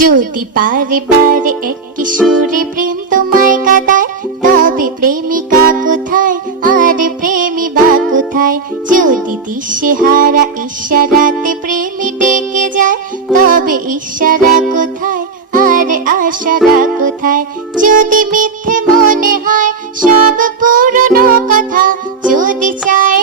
যদি বারে বারে একই সুরে প্রেম তোমায় কাঁদায়, তবে প্রেমিকা কোথায় আর প্রেমী বা কোথায়? যদি দিশেহারা ইশারাতে প্রেমী ডেকে যায়, তবে ইশারা কোথায় আর আশারা কোথায়? যদি মিথ্যে মনে হয় সব পুরনো কথা, যদি চাই